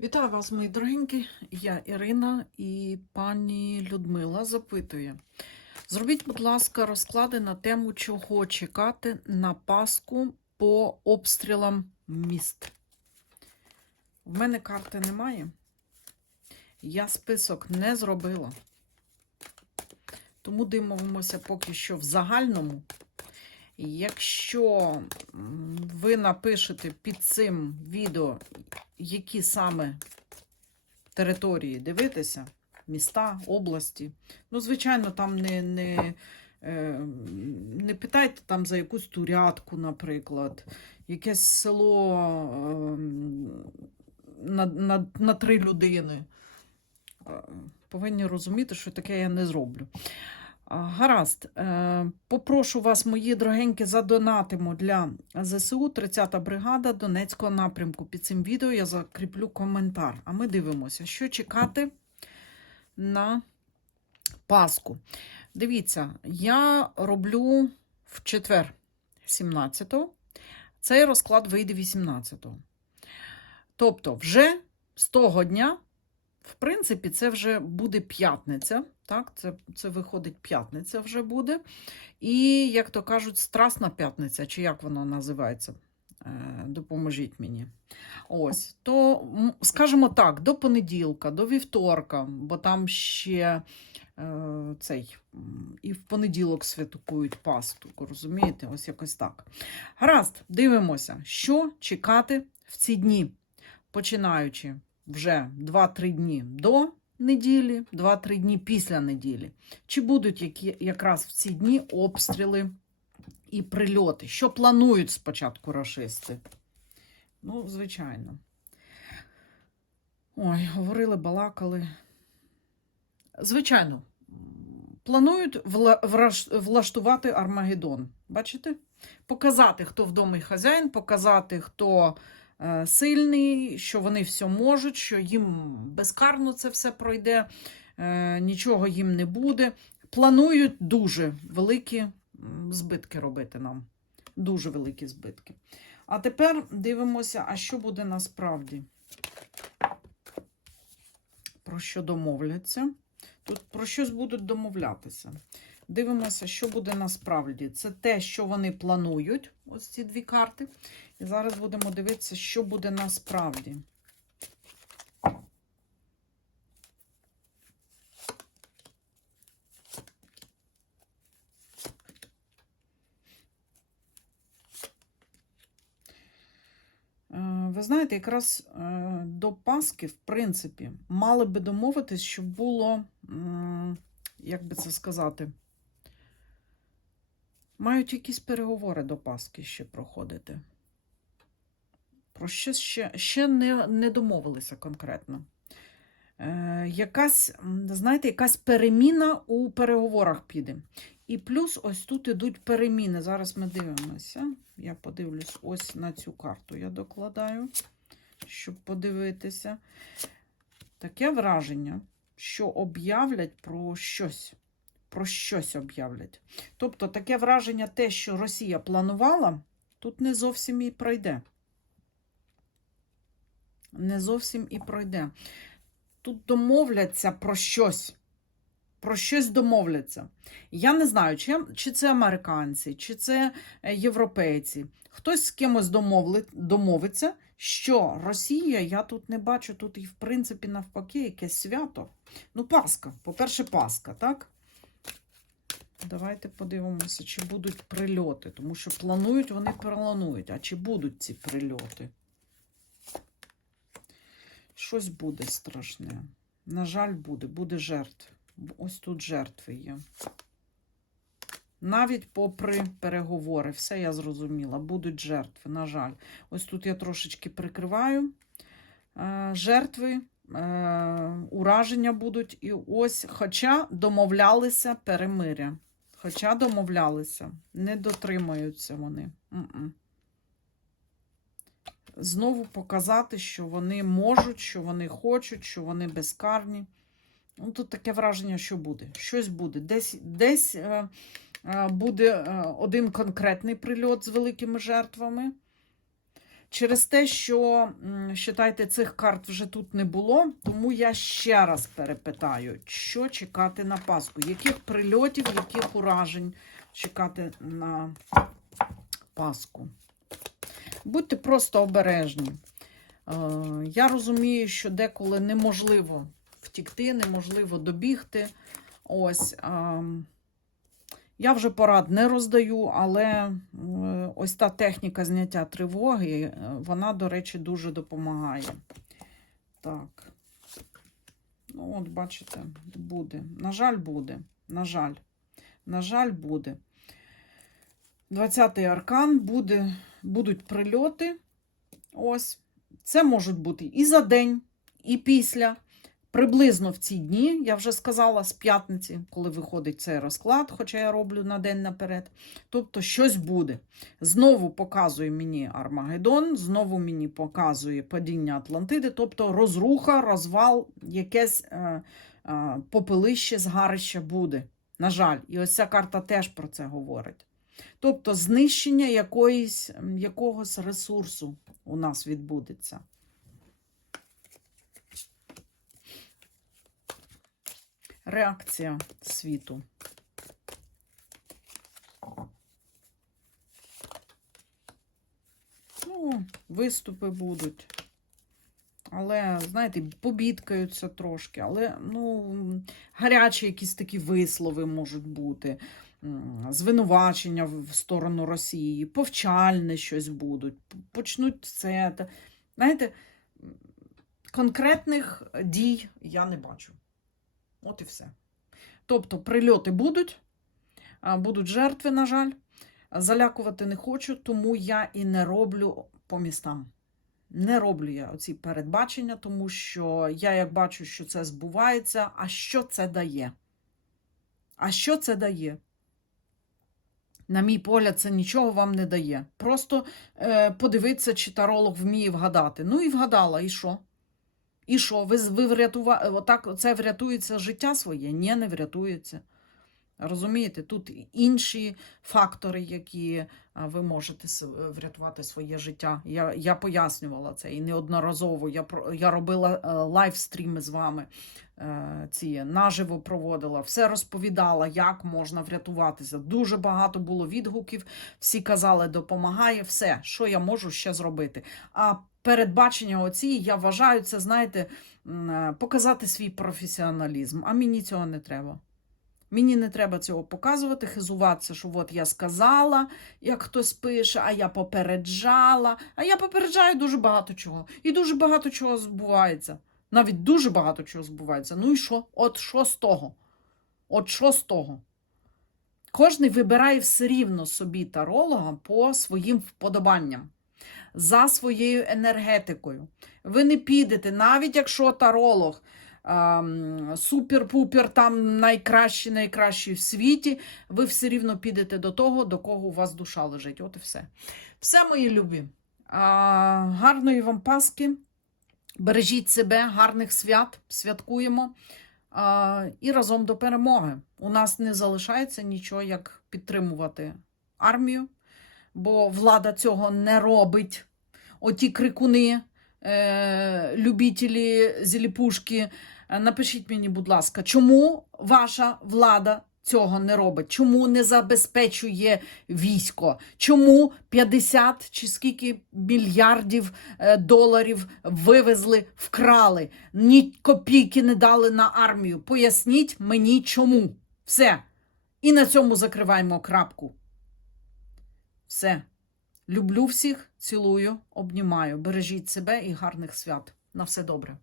Вітаю вас, мої дорогенькі. Я Ірина і пані Людмила запитує. Зробіть, будь ласка, розклади на тему, чого чекати на Пасху по обстрілам міст. В мене карти немає. Я список не зробила. Тому дивимося поки що в загальному. Якщо ви напишете під цим відео, які саме території дивитися, міста, області, ну, звичайно, там не, не, е, не питайте там за якусь турядку, наприклад, якесь село е, на, на, на три людини. Е, Повинні розуміти, що таке я не зроблю. Гаразд, Е, попрошу вас, мої дорогенькі, задонатимо для ЗСУ 30-та бригада Донецького напрямку. Під цим відео я закріплю коментар. А ми дивимося, що чекати на Пасху. Дивіться, я роблю в четвер 17-го. Цей розклад вийде 18-го. Тобто, вже з того дня в принципі, це вже буде п'ятниця. Так, це, це виходить п'ятниця вже буде. І, як то кажуть, страсна п'ятниця, чи як вона називається? Е, допоможіть мені. Ось, то, скажімо так, до понеділка, до вівторка, бо там ще е, цей і в понеділок святкують пасту, розумієте? Ось якось так. Гаразд, дивимося, що чекати в ці дні, починаючи вже 2-3 дні до неділі, 2-3 дні після неділі. Чи будуть які, якраз в ці дні обстріли і прильоти? Що планують спочатку рашисти? Ну, звичайно. Ой, говорили, балакали. Звичайно, планують влаштувати Армагеддон. Бачите? Показати, хто вдома хазяїн, показати, хто сильний, що вони все можуть, що їм безкарно це все пройде, е, нічого їм не буде. Планують дуже великі збитки робити нам. Дуже великі збитки. А тепер дивимося, а що буде насправді. Про що домовляться? Тут про щось будуть домовлятися. Дивимося, що буде насправді. Це те, що вони планують, ось ці дві карти. І зараз будемо дивитися, що буде насправді. Е, Ви знаєте, якраз е, до Пасхи, в принципі, мали би домовитись, щоб було, як би це сказати, мають якісь переговори до Пасхи ще проходити. Про щось ще, ще не, не домовилися конкретно. Е, якась, знаєте, якась переміна у переговорах піде. І плюс ось тут ідуть переміни. Зараз ми дивимося. Я подивлюсь ось на цю карту. Я докладаю, щоб подивитися. Таке враження, що об'являть про щось. Про щось об'являть. Тобто, таке враження, те, що Росія планувала, тут не зовсім і пройде. Не зовсім і пройде. Тут домовляться про щось. Про щось домовляться. Я не знаю, чи, чи це американці, чи це е, європейці. Хтось з кимось домовли, домовиться, що Росія, я тут не бачу, тут і в принципі навпаки якесь свято. Ну, Пасха, по-перше, Пасха, так? Давайте подивимося, чи будуть прильоти, тому що планують, вони планують. А чи будуть ці прильоти? Щось буде страшне. На жаль, буде, буде жертв. Ось тут жертви є. Навіть попри переговори, все я зрозуміла, будуть жертви, на жаль. Ось тут я трошечки прикриваю. Е, Жертви, е, ураження будуть. І ось, хоча домовлялися перемиря. Хоча домовлялися, не дотримаються вони. М-м. Знову показати, що вони можуть, що вони хочуть, що вони безкарні. Ну, тут таке враження, що буде. Щось буде. Десь, десь е, е, буде е, один конкретний прильот з великими жертвами. Через те, що, считайте, цих карт вже тут не було, тому я ще раз перепитаю, що чекати на Пасху, яких прильотів, яких уражень чекати на Пасху. Будьте просто обережні. Е, Я розумію, що деколи неможливо втікти, неможливо добігти. Ось. Я вже порад не роздаю, але е, ось та техніка зняття тривоги, е, вона, до речі, дуже допомагає. Так. Ну, от, бачите, буде. На жаль, буде. На жаль. На жаль, буде. 20-й аркан буде, будуть прильоти. Ось. Це можуть бути і за день, і після. Приблизно в ці дні, я вже сказала, з п'ятниці, коли виходить цей розклад, хоча я роблю на день наперед. Тобто щось буде. Знову показує мені Армагеддон, знову мені показує падіння Атлантиди, тобто розруха, розвал, якесь е, е, попелище, згарище буде. На жаль, і ось ця карта теж про це говорить. Тобто знищення якоїсь, якогось ресурсу у нас відбудеться. Реакція світу. Ну, виступи будуть. Але, знаєте, побідкаються трошки, але ну, гарячі якісь такі вислови можуть бути, звинувачення в сторону Росії, повчальне щось будуть, почнуть це. Знаєте, конкретних дій я не бачу. От і все. Тобто прильоти будуть, будуть жертви, на жаль. Залякувати не хочу, тому я і не роблю по містам. Не роблю я оці передбачення, тому що я як бачу, що це збувається. А що це дає? А що це дає? На мій погляд, це нічого вам не дає. Просто е, подивитися, чи таролог вміє вгадати. Ну і вгадала, і що? І що? Ви, ви врятува... Отак це врятується життя своє? Ні, не врятується. Розумієте, тут інші фактори, які ви можете врятувати своє життя. Я, я пояснювала це і неодноразово. Я, я робила е, лайвстріми з вами, е, ці наживо проводила, все розповідала, як можна врятуватися. Дуже багато було відгуків, всі казали, допомагає, все, що я можу ще зробити. А передбачення оці, я вважаю, це, знаєте, е, показати свій професіоналізм. А мені цього не треба. Мені не треба цього показувати, хизуватися, що от я сказала, як хтось пише, а я попереджала. А я попереджаю дуже багато чого. І дуже багато чого збувається. Навіть дуже багато чого збувається. Ну і що? От що з того? От що з того? Кожний вибирає все рівно собі таролога по своїм вподобанням, за своєю енергетикою. Ви не підете, навіть якщо таролог супер-пупер, там найкращий, найкращий в світі, ви все рівно підете до того, до кого у вас душа лежить. От і все. Все, мої любі. А, гарної вам Пасхи. Бережіть себе, гарних свят, святкуємо. А, і разом до перемоги. У нас не залишається нічого, як підтримувати армію, бо влада цього не робить. Оті крикуни, е, любителі зіліпушки. Е, Напишіть мені, будь ласка, чому ваша влада цього не робить? Чому не забезпечує військо? Чому 50 чи скільки мільярдів е, доларів вивезли, вкрали? Ні копійки не дали на армію. Поясніть мені чому. Все. І на цьому закриваємо крапку. Все. Люблю всіх, цілую, обнімаю. Бережіть себе і гарних свят. На все добре.